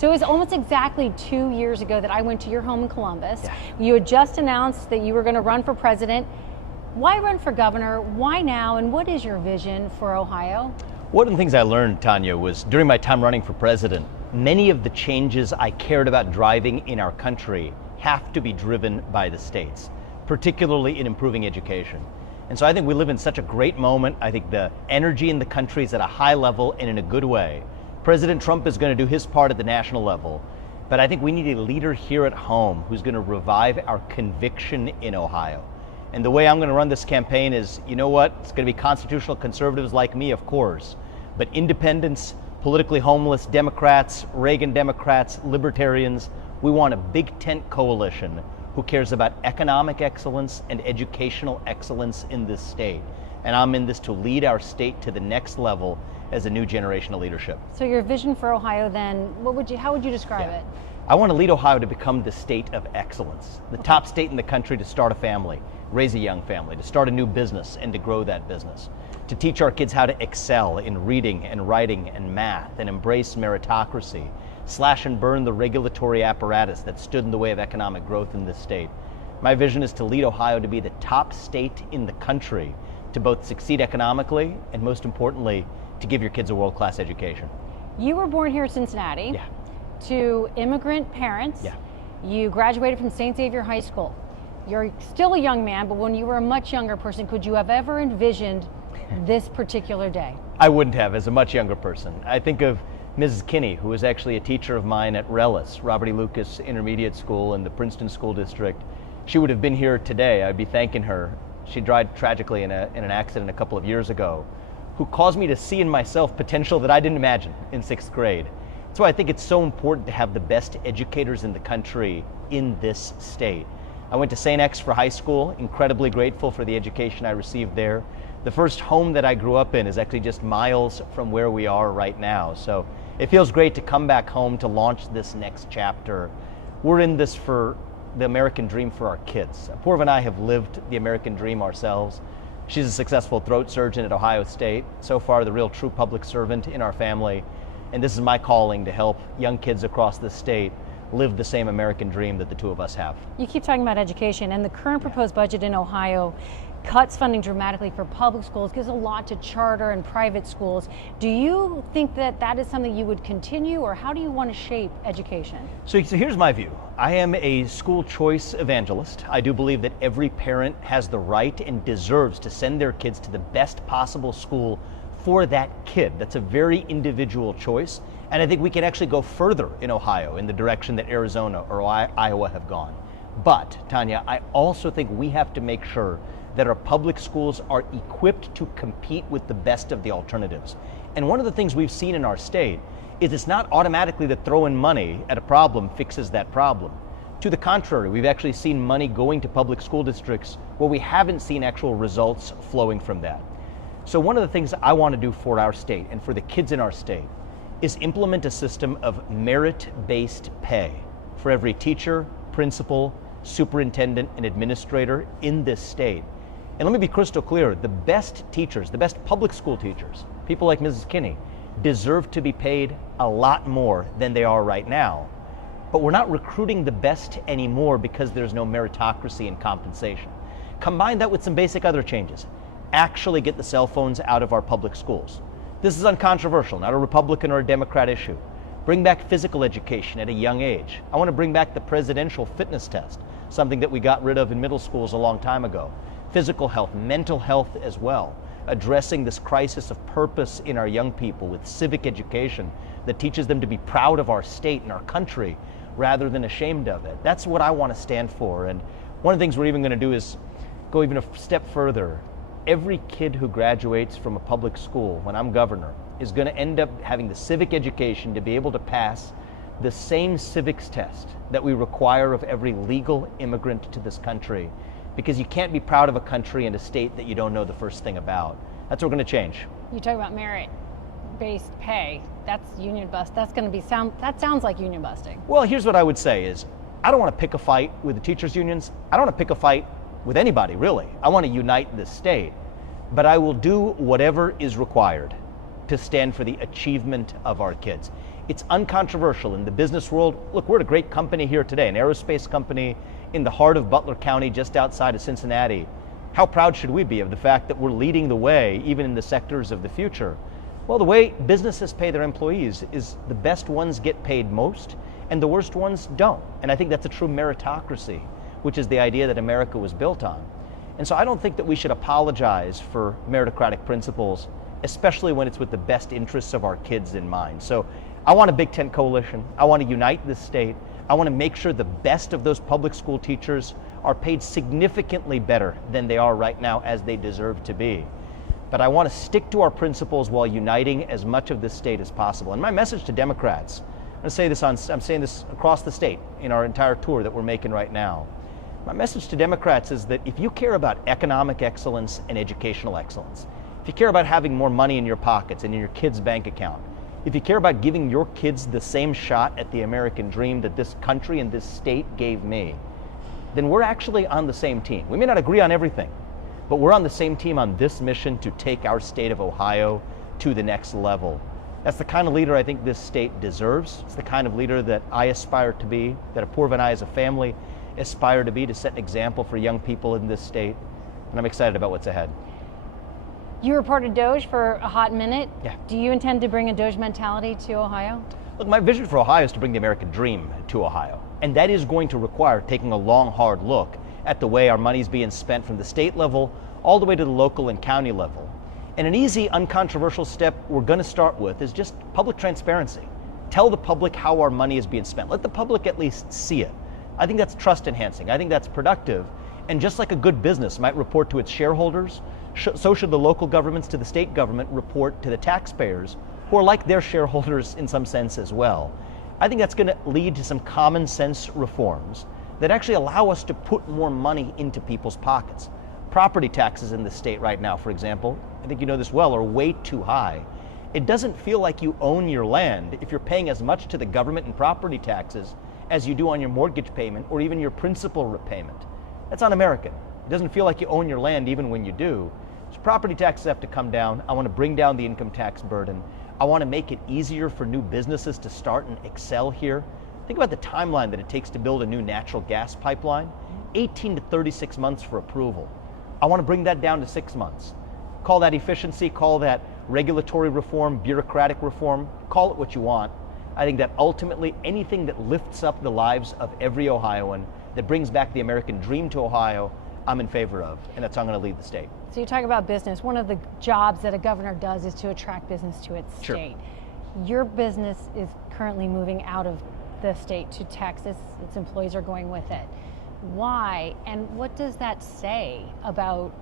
So it was almost exactly 2 years ago that I went to your home in Columbus. Yeah. You had just announced that you were going to run for president. Why run for governor? Why now? And what is your vision for Ohio? One of the things I learned, Tanya, was during my time running for president, many of the changes I cared about driving in our country have to be driven by the states, particularly in improving education. And so I think we live in such a great moment. I think the energy in the country is at a high level and in a good way. President Trump is going to do his part at the national level, but I think we need a leader here at home who's going to revive our conviction in Ohio. And the way I'm going to run this campaign is, you know what, it's going to be constitutional conservatives like me, of course, but independents, politically homeless Democrats, Reagan Democrats, libertarians. We want a big tent coalition who cares about economic excellence and educational excellence in this state. And I'm in this to lead our state to the next level as a new generation of leadership. So your vision for Ohio then, how would you describe it? I want to lead Ohio to become the state of excellence, the top state in the country to start a family, raise a young family, to start a new business and to grow that business, to teach our kids how to excel in reading and writing and math and embrace meritocracy, slash and burn the regulatory apparatus that stood in the way of economic growth in this state. My vision is to lead Ohio to be the top state in the country to both succeed economically and, most importantly, to give your kids a world-class education. You were born here in Cincinnati to immigrant parents. Yeah. You graduated from St. Xavier High School. You're still a young man, but when you were a much younger person, could you have ever envisioned this particular day? I wouldn't have as a much younger person. I think of Mrs. Kinney, who was actually a teacher of mine at Rellis, Robert E. Lucas Intermediate School in the Princeton School District. She would have been here today. I'd be thanking her. She died tragically in an accident a couple of years ago, who caused me to see in myself potential that I didn't imagine in 6th grade. That's why I think it's so important to have the best educators in the country in this state. I went to St. X for high school, incredibly grateful for the education I received there. The first home that I grew up in is actually just miles from where we are right now. So it feels great to come back home to launch this next chapter. We're in this for the American dream for our kids. Apoorva and I have lived the American dream ourselves. She's a successful throat surgeon at Ohio State, so far the real true public servant in our family. And this is my calling to help young kids across the state live the same American dream that the two of us have. You keep talking about education, and the current proposed budget in Ohio cuts funding dramatically for public schools, gives a lot to charter and private schools. Do you think that that is something you would continue, or how do you want to shape education? So here's my view. I am a school choice evangelist. I do believe that every parent has the right and deserves to send their kids to the best possible school for that kid. That's a very individual choice. And I think we can actually go further in Ohio in the direction that Arizona or Iowa have gone. But, Tanya, I also think we have to make sure that our public schools are equipped to compete with the best of the alternatives. And one of the things we've seen in our state is it's not automatically that throwing money at a problem fixes that problem. To the contrary, we've actually seen money going to public school districts where we haven't seen actual results flowing from that. So one of the things I want to do for our state and for the kids in our state is implement a system of merit-based pay for every teacher, principal, superintendent, and administrator in this state. And let me be crystal clear, the best teachers, the best public school teachers, people like Mrs. Kinney, deserve to be paid a lot more than they are right now. But we're not recruiting the best anymore because there's no meritocracy in compensation. Combine that with some basic other changes. Actually get the cell phones out of our public schools. This is uncontroversial, not a Republican or a Democrat issue. Bring back physical education at a young age. I want to bring back the presidential fitness test, something that we got rid of in middle schools a long time ago. Physical health, mental health as well. Addressing this crisis of purpose in our young people with civic education that teaches them to be proud of our state and our country rather than ashamed of it. That's what I want to stand for. And one of the things we're even going to do is go even a step further. Every kid who graduates from a public school when I'm governor is going to end up having the civic education to be able to pass the same civics test that we require of every legal immigrant to this country, because you can't be proud of a country and a state that you don't know the first thing about. That's what we're going to change. You talk about merit-based pay. That's union bust. That's going to be that sounds like union busting. Well, here's what I would say is, I don't want to pick a fight with the teachers' unions. I don't want to pick a fight with anybody, really. I want to unite the state. But I will do whatever is required to stand for the achievement of our kids. It's uncontroversial in the business world. Look, we're at a great company here today, an aerospace company in the heart of Butler County, just outside of Cincinnati. How proud should we be of the fact that we're leading the way, even in the sectors of the future? Well, the way businesses pay their employees is the best ones get paid most, and the worst ones don't. And I think that's a true meritocracy, which is the idea that America was built on. And so I don't think that we should apologize for meritocratic principles, especially when it's with the best interests of our kids in mind. So I want a Big Tent coalition. I want to unite this state. I want to make sure the best of those public school teachers are paid significantly better than they are right now, as they deserve to be. But I want to stick to our principles while uniting as much of this state as possible. And my message to Democrats, I'm saying this across the state in our entire tour that we're making right now. My message to Democrats is that if you care about economic excellence and educational excellence, if you care about having more money in your pockets and in your kids' bank account, if you care about giving your kids the same shot at the American dream that this country and this state gave me, then we're actually on the same team. We may not agree on everything, but we're on the same team on this mission to take our state of Ohio to the next level. That's the kind of leader I think this state deserves. It's the kind of leader that I aspire to be, that Apoorv and I as a family aspire to be, to set an example for young people in this state. And I'm excited about what's ahead. You reported Doge for a hot minute. Yeah. Do you intend to bring a Doge mentality to Ohio? Look, my vision for Ohio is to bring the American dream to Ohio. And that is going to require taking a long, hard look at the way our money is being spent from the state level all the way to the local and county level. And an easy, uncontroversial step we're going to start with is just public transparency. Tell the public how our money is being spent. Let the public at least see it. I think that's trust enhancing. I think that's productive. And just like a good business might report to its shareholders, so should the local governments to the state government report to the taxpayers, who are like their shareholders in some sense as well. I think that's going to lead to some common sense reforms that actually allow us to put more money into people's pockets. Property taxes in the state right now, for example, I think you know this well, are way too high. It doesn't feel like you own your land if you're paying as much to the government in property taxes as you do on your mortgage payment or even your principal repayment. That's un-American. It doesn't feel like you own your land even when you do. So property taxes have to come down. I want to bring down the income tax burden. I want to make it easier for new businesses to start and excel here. Think about the timeline that it takes to build a new natural gas pipeline. 18 to 36 months for approval. I want to bring that down to 6 months. Call that efficiency, call that regulatory reform, bureaucratic reform, call it what you want. I think that ultimately anything that lifts up the lives of every Ohioan, that brings back the American dream to Ohio, I'm in favor of, and that's how I'm going to lead the state. So you talk about business. One of the jobs that a governor does is to attract business to its state. Your business is currently moving out of the state to Texas. Its employees are going with it. Why? And what does that say about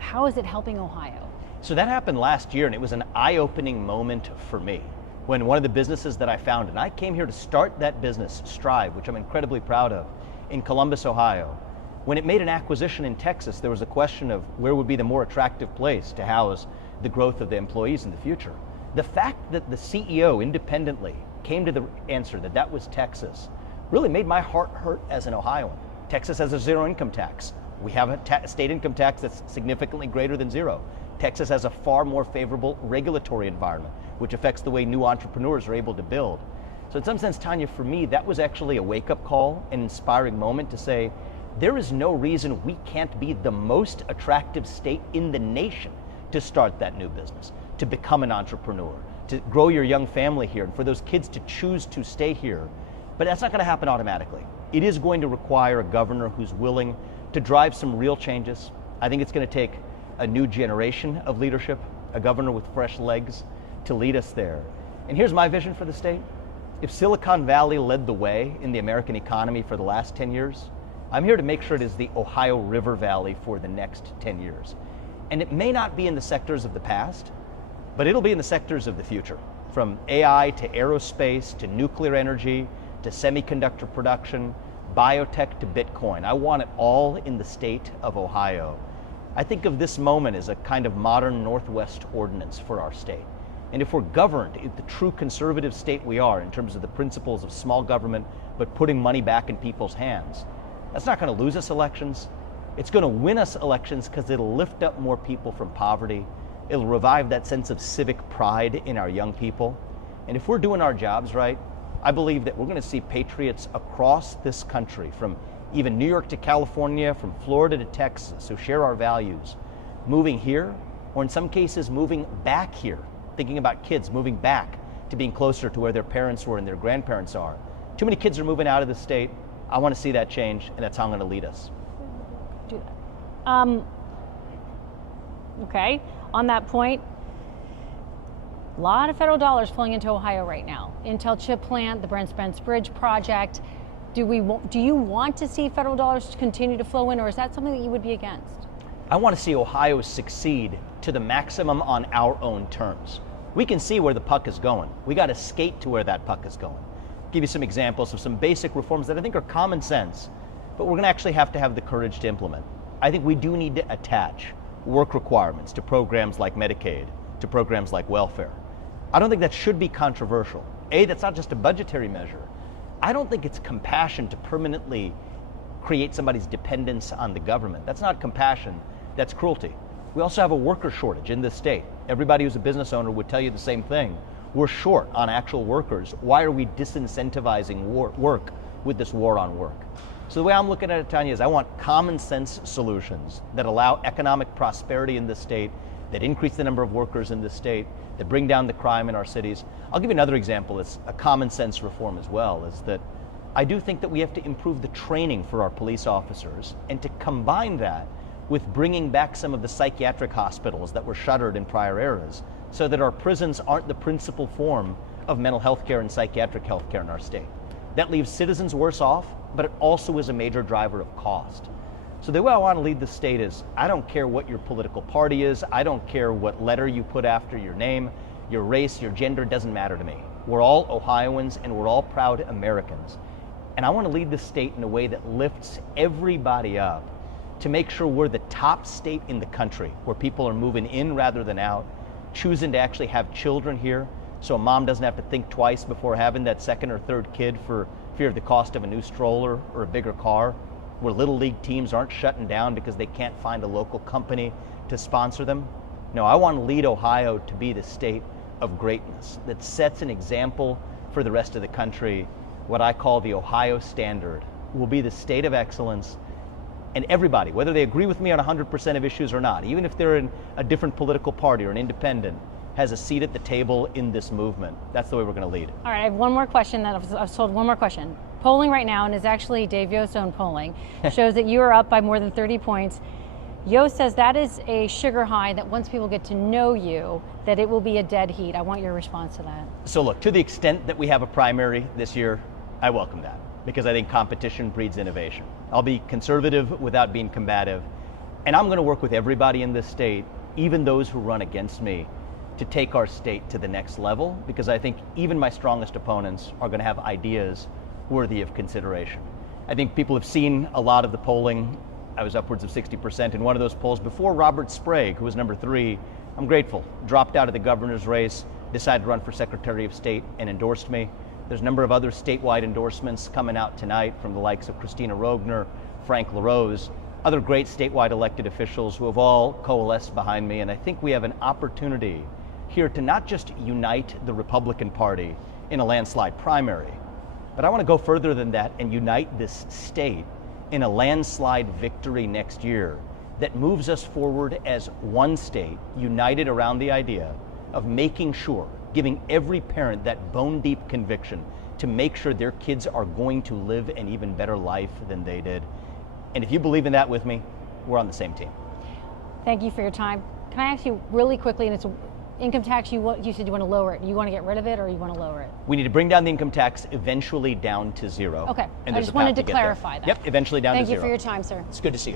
how is it helping Ohio? So that happened last year, and it was an eye-opening moment for me. When one of the businesses that I founded, and I came here to start that business, Strive, which I'm incredibly proud of, in Columbus, Ohio. When it made an acquisition in Texas, there was a question of where would be the more attractive place to house the growth of the employees in the future. The fact that the CEO independently came to the answer that that was Texas really made my heart hurt as an Ohioan. Texas has a zero income tax. We have a state income tax that's significantly greater than zero. Texas has a far more favorable regulatory environment, which affects the way new entrepreneurs are able to build. So in some sense, Tanya, for me, that was actually a wake-up call, an inspiring moment to say, there is no reason we can't be the most attractive state in the nation to start that new business, to become an entrepreneur, to grow your young family here, and for those kids to choose to stay here. But that's not going to happen automatically. It is going to require a governor who's willing to drive some real changes. I think it's going to take a new generation of leadership, a governor with fresh legs to lead us there. And here's my vision for the state. If Silicon Valley led the way in the American economy for the last 10 years, I'm here to make sure it is the Ohio River Valley for the next 10 years. And it may not be in the sectors of the past, but it'll be in the sectors of the future. From AI to aerospace to nuclear energy to semiconductor production, biotech to Bitcoin. I want it all in the state of Ohio. I think of this moment as a kind of modern Northwest ordinance for our state. And if we're governed in the true conservative state we are in terms of the principles of small government, but putting money back in people's hands, that's not going to lose us elections. It's going to win us elections because it'll lift up more people from poverty. It'll revive that sense of civic pride in our young people. And if we're doing our jobs right, I believe that we're going to see patriots across this country, from even New York to California, from Florida to Texas, who share our values, moving here, or in some cases moving back here, thinking about kids moving back to being closer to where their parents were and their grandparents are. Too many kids are moving out of the state. I want to see that change, and that's how I'm going to lead us. Do that. Okay, on that point, a lot of federal dollars flowing into Ohio right now. Intel chip plant, the Brent Spence Bridge project. Do you want to see federal dollars continue to flow in, or is that something that you would be against? I want to see Ohio succeed to the maximum on our own terms. We can see where the puck is going. We got to skate to where that puck is going. Give you some examples of some basic reforms that I think are common sense, but we're going to actually have to have the courage to implement. I think we do need to attach work requirements to programs like Medicaid, to programs like welfare. I don't think that should be controversial. That's not just a budgetary measure. I don't think it's compassion to permanently create somebody's dependence on the government. That's not compassion, that's cruelty. We also have a worker shortage in this state. Everybody who's a business owner would tell you the same thing. We're short on actual workers. Why are we disincentivizing work with this war on work? So the way I'm looking at it, Tanya, is I want common sense solutions that allow economic prosperity in this state, that increase the number of workers in this state, that bring down the crime in our cities. I'll give you another example. It's a common sense reform as well, is that I do think that we have to improve the training for our police officers, and to combine that with bringing back some of the psychiatric hospitals that were shuttered in prior eras, so that our prisons aren't the principal form of mental health care and psychiatric health care in our state. That leaves citizens worse off, but it also is a major driver of cost. So the way I want to lead the state is, I don't care what your political party is, I don't care what letter you put after your name, your race, your gender, doesn't matter to me. We're all Ohioans and we're all proud Americans. And I want to lead the state in a way that lifts everybody up to make sure we're the top state in the country, where people are moving in rather than out, choosing to actually have children here, so a mom doesn't have to think twice before having that second or third kid for fear of the cost of a new stroller or a bigger car, where little league teams aren't shutting down because they can't find a local company to sponsor them. No, I want to lead Ohio to be the state of greatness that sets an example for the rest of the country. What I call the Ohio standard will be the state of excellence, and everybody, whether they agree with me on 100% of issues or not, even if they're in a different political party or an independent, has a seat at the table in this movement. That's the way we're going to lead. All right, I have one more question that I was told. One more question. Polling right now, and is actually Dave Yost's own polling, shows that you are up by more than 30 points. Yost says that is a sugar high, that once people get to know you, that it will be a dead heat. I want your response to that. So look, to the extent that we have a primary this year, I welcome that, because I think competition breeds innovation. I'll be conservative without being combative, and I'm going to work with everybody in this state, even those who run against me, to take our state to the next level, because I think even my strongest opponents are going to have ideas worthy of consideration. I think people have seen a lot of the polling. I was upwards of 60% in one of those polls before Robert Sprague, who was number 3. I'm grateful. Dropped out of the governor's race, decided to run for Secretary of State, and endorsed me. There's a number of other statewide endorsements coming out tonight from the likes of Christina Rogner, Frank LaRose, other great statewide elected officials who have all coalesced behind me. And I think we have an opportunity here to not just unite the Republican Party in a landslide primary, but I want to go further than that and unite this state in a landslide victory next year that moves us forward as one state, united around the idea of making sure, giving every parent that bone deep conviction to make sure their kids are going to live an even better life than they did. And if you believe in that with me, we're on the same team. Thank you for your time. Can I ask you really quickly, and it's income tax, you said you want to lower it. You want to get rid of it, or you want to lower it? We need to bring down the income tax eventually down to 0. Okay, And I just wanted to clarify that. Yep, eventually down to 0. Thank you for your time, sir. It's good to see you.